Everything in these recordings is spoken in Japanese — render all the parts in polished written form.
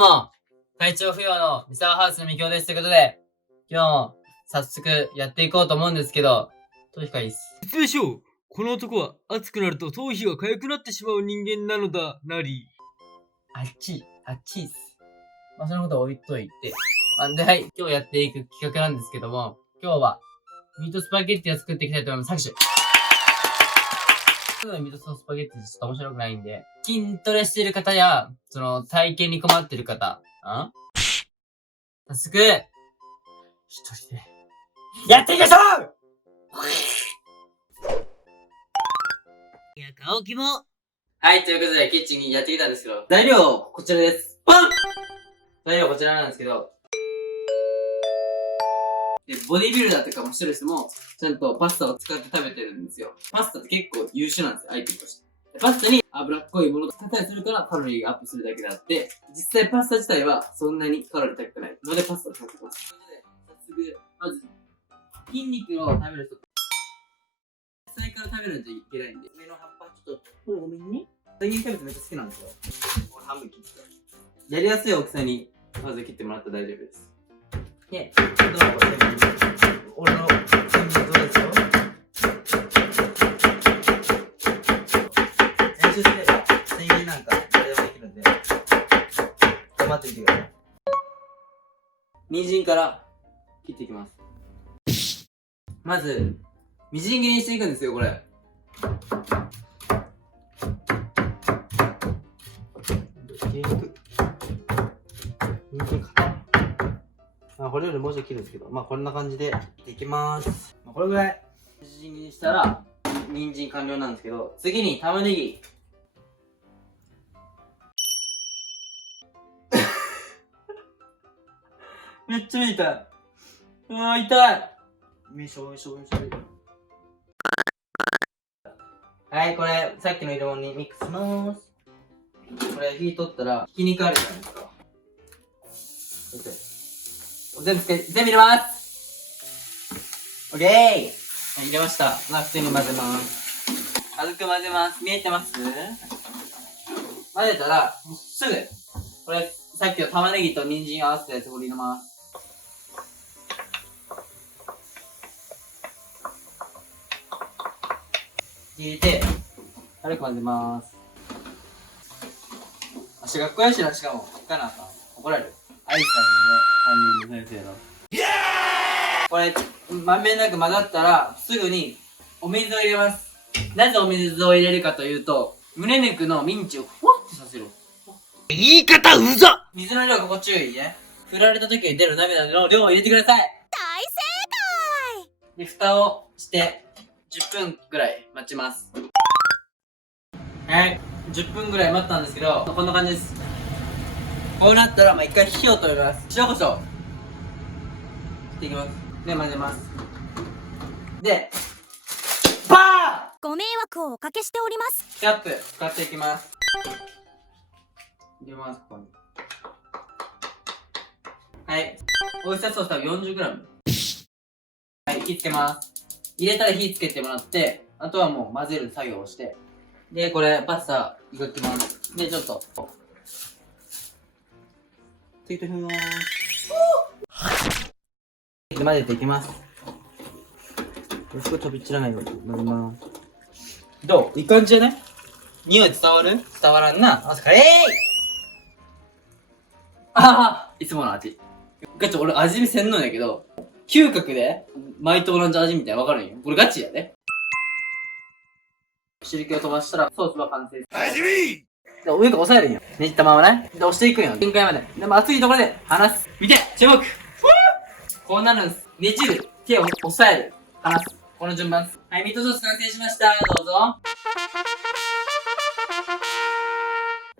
どうも、体調不良の三沢ハウスのみきょうです。ということで、今日も早速やっていこうと思うんですけど、頭皮がいいっす。説明しよう。この男は暑くなると頭皮が痒くなってしまう人間なのだ、なり。あっちいっす。まあ、そのことは置いといて。で、はい、今日やっていく企画なんですけども、今日は、ミートスパゲッティを作っていきたいと思います。拍手。ミートソースパゲッティちょっと面白くないんで、筋トレしてる方や、体型に困ってる方、早速、一人で、やっていきましょう。いや、顔キモ。はい、ということで、キッチンにやってきたんですけど、材料、こちらです。パン！材料こちらなんですけど、で、ボディビルダーとかもしてる人も、ちゃんとパスタを使って食べてるんですよ。パスタって結構優秀なんですよ、アイテムとして。パスタに脂っこいものを使ったりするからカロリーがアップするだけであって、実際パスタ自体はそんなにカロリー高くないのでパスタを使ってます。早速、まず、筋肉を食べる人、野菜から食べるといけないんで、上の葉っぱちょっと、これごめんね。サニーキャベツめっちゃ好きなんですよ。これ半分切って。やりやすい大きさに、まず切ってもらったら大丈夫です。で、どうも俺の全部どうですよ。練習すれば、千円なんか誰でもできるんで、頑張ってみてください。人参から切っていきます。まず、みじん切りにしていくんですよ、これ。これよりもうちょい切るんですけど、こんな感じで切っていきます。これぐらいみじん切りにしたら、人参完了なんですけど、次に玉ねぎ。めっちゃ痛い。うわー、痛い。よいしょよいしょよいしょ。はい、これ、さっきの入れ物にミックスします。これ、火取ったら、ひき肉あるじゃないですか。全部入れます。オッケー。はい、入れました。普通に混ぜます。軽く混ぜます。見えてます？混ぜたら、すぐ、これ、さっきの玉ねぎと人参を合わせたやつを入れます。入れて、軽く混ぜます。足がっこやしな、しかも。いかなあかん。怒られる。愛さんにね、担任の先生の。これ、まんべんなく混ざったら、すぐにお水を入れます。なぜお水を入れるかというと、胸肉のミンチをふわってさせる。言い方うざ！水の量ここ注意ね。振られた時に出る涙の量を入れてください。大正解！で、蓋をして、10分ぐらい待ちます。はい。10分ぐらい待ったんですけど、こんな感じです。こうなったら、一回火を止めます。塩コショウ。振っていきます。で、混ぜます。で、パご迷惑をおかけしております。ーキャップ使っていきます。入れます、ここに。はい。オイスターソースは 40g。はい、火つけます。入れたら火つけてもらって、あとはもう混ぜる作業をして。で、これ、パスタ、いただきます。で、ちょっと。ついてきます。で、混ぜていきます。すごい飛び散らないように混ぜます。どう？いい感じじゃね？匂い伝わる？伝わらんな。カレー！いつもの味。ガチ俺味見せんのんやけど、嗅覚で、前と同じ味みたいなわかるんよ。これガチやで。汁気を飛ばしたら、ソースは完成です。味見！で、上から押さえるんよ。ねじったままね。で、押していくんよ。限界まで。でも熱いところで離す。見て！注目！こうなるんです。ねじる。手を押さえる。離す。この順番です。はい、ミートソース完成しました。どうぞ。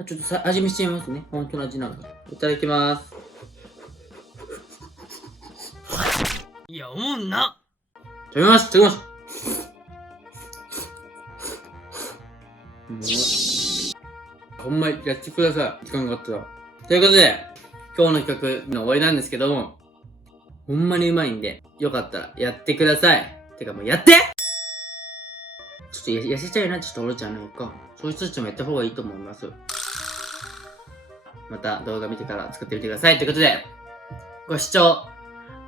ちょっとさ、味見してみますね。本当の味なのか。いただきます。いや、思んな。食べます。ほんまにやってください。時間があったら。ということで、今日の企画の終わりなんですけども、ほんまにうまいんで、よかったらやってください。てかもうやって！ちょっと痩せちゃうな、ちょっと俺じゃないか。そういう人たちもやった方がいいと思います。また動画見てから作ってみてください。ということで、ご視聴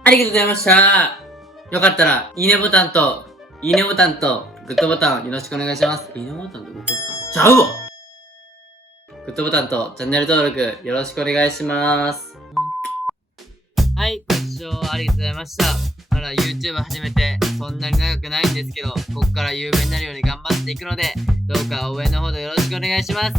ありがとうございました。よかったら、いいねボタンと、グッドボタンよろしくお願いします。いいねボタンとグッドボタンちゃうわグッドボタンとチャンネル登録よろしくお願いします。はい、ご視聴ありがとうございました。まだ YouTube 始めてそんなに長くないんですけど、ここから有名になるように頑張っていくので、どうか応援のほどよろしくお願いします。